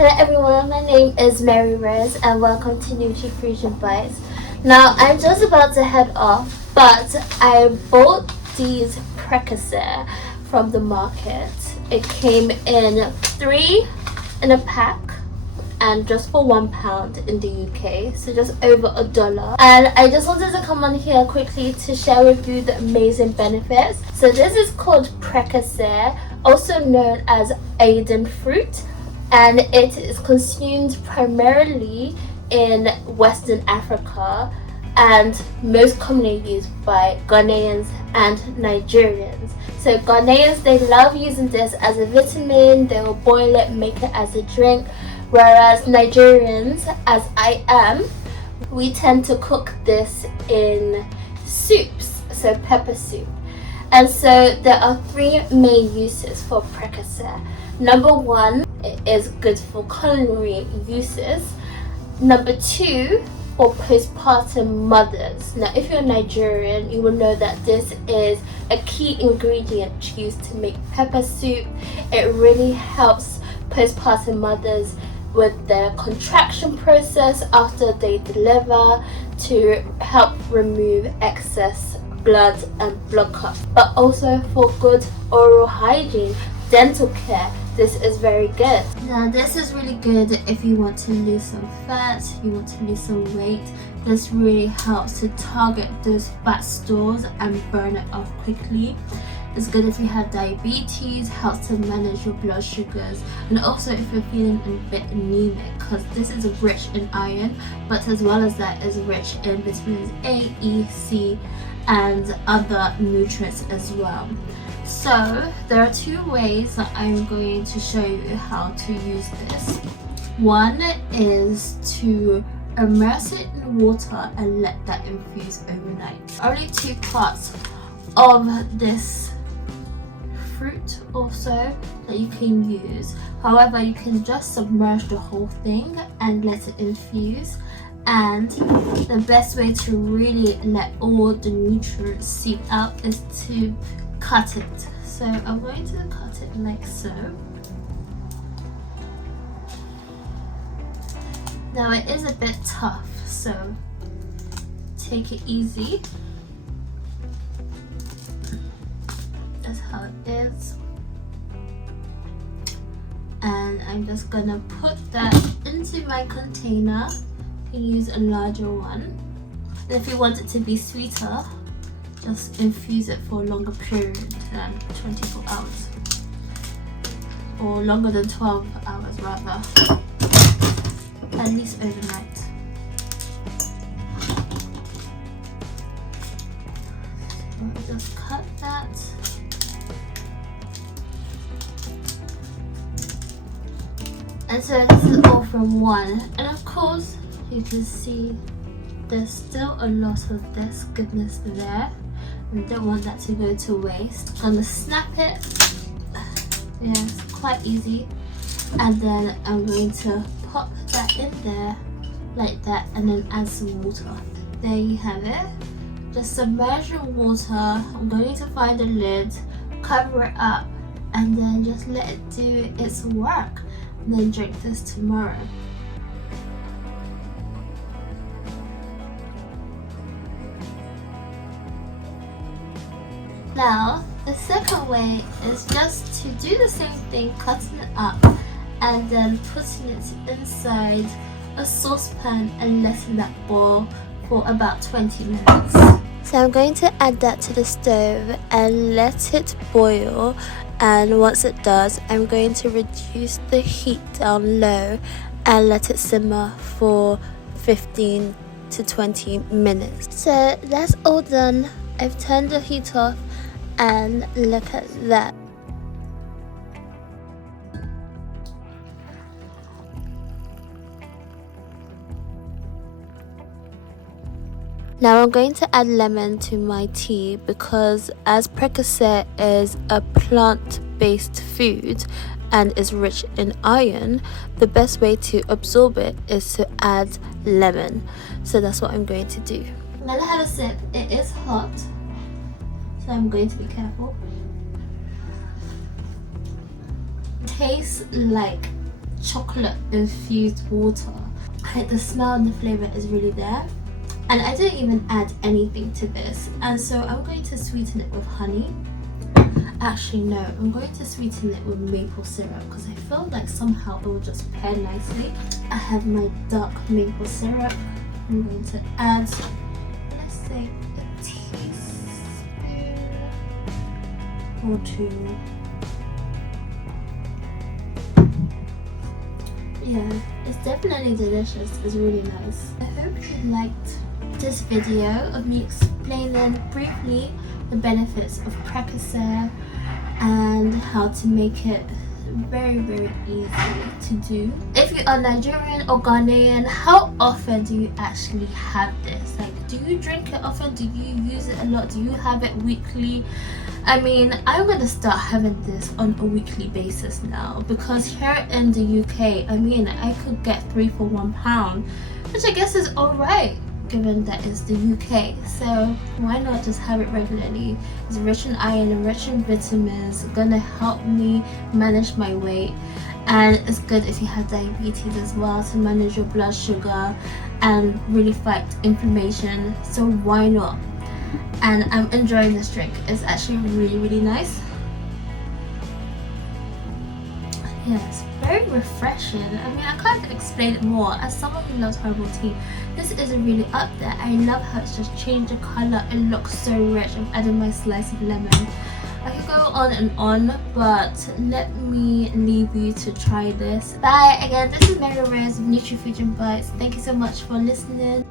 Hello everyone, my name is Mary Rose and welcome to Nutrifusion Bites. Now I'm just about to head off, but I bought these Prekese from the market. It came in 3 in a pack and just for £1 in the UK, so just over $1. And I just wanted to come on here quickly to share with you the amazing benefits. So this is called Prekese, also known as Aidan fruit, and it is consumed primarily in Western Africa and most commonly used by Ghanaians and Nigerians. So Ghanaians, they love using this as a vitamin, they will boil it, make it as a drink, whereas Nigerians, as I am, we tend to cook this in soups, so pepper soup. And so there are 3 main uses for Prekese. Number 1, it is good for culinary uses. Number 2, for postpartum mothers. Now if you're Nigerian, you will know that this is a key ingredient used to make pepper soup. It really helps postpartum mothers with their contraction process after they deliver, to help remove excess blood and blood clots, but also for good oral hygiene, dental care. This is very good. Now this is really good if you want to lose some fat, you want to lose some weight. This really helps to target those fat stores and burn it off quickly. It's good if you have diabetes, helps to manage your blood sugars, and also if you're feeling a bit anemic, because this is rich in iron, but as well as that is rich in vitamins A, E, C, and other nutrients as well. So there are 2 ways that I'm going to show you how to use this. One is to immerse it in water and let that infuse overnight. Only 2 parts of this fruit also that you can use. However, you can just submerge the whole thing and let it infuse. And the best way to really let all the nutrients seep out is to cut it. So I'm going to cut it like so. Now it is a bit tough, so take it easy. That's how it is. And I'm just gonna put that into my container. You can use a larger one. And if you want it to be sweeter, just infuse it for a longer period than 24 hours. Or longer than 12 hours rather. At least overnight. So I'll just cut that. And so this is all from one. And of course, you can see there's still a lot of this goodness there. I don't want that to go to waste. I'm gonna snap it. Yeah, it's quite easy. And then I'm going to pop that in there like that and then add some water. There you have it. Just submerge in water. I'm going to find a lid, cover it up, and then just let it do its work. And then drink this tomorrow. Now, the second way is just to do the same thing, cutting it up and then putting it inside a saucepan and letting that boil for about 20 minutes. So I'm going to add that to the stove and let it boil, and once it does, I'm going to reduce the heat down low and let it simmer for 15 to 20 minutes. So that's all done. I've turned the heat off and look at that. Now I'm going to add lemon to my tea because as Prekese is a plant-based food and is rich in iron, the best way to absorb it is to add lemon. So that's what I'm going to do. I'm going to have a sip. It is hot, so I'm going to be careful. Tastes like chocolate infused water. Like the smell and the flavor is really there. And I didn't even add anything to this. And so I'm going to sweeten it with honey. Actually no, I'm going to sweeten it with maple syrup because I feel like somehow it will just pair nicely. I have my dark maple syrup. I'm going to add, let's say, a teaspoon or two. Yeah, it's definitely delicious. It's really nice. I hope you liked this video of me explaining briefly the benefits of Prekese and how to make it very easy to do. If you are Nigerian or Ghanaian, how often do you actually have this? Like, do you drink it often? Do you use it a lot? Do you have it weekly? I mean, I'm gonna start having this on a weekly basis now because here in the UK, I mean, I could get 3 for £1, which I guess is alright given that it's the UK. So why not just have it regularly? It's rich in iron and rich in vitamins, gonna help me manage my weight, and it's good if you have diabetes as well to manage your blood sugar and really fight inflammation. So why not? And I'm enjoying this drink. It's actually really nice. Yes, very refreshing. I mean, I can't explain it more. As someone who loves herbal tea, this is really up there. I love how it's just changed the color. It looks so rich. I've added my slice of lemon. I could go on and on, but let me leave you to try this. Bye. Again, this is Mary Rose of Nutrifusion Bites. Thank you so much for listening.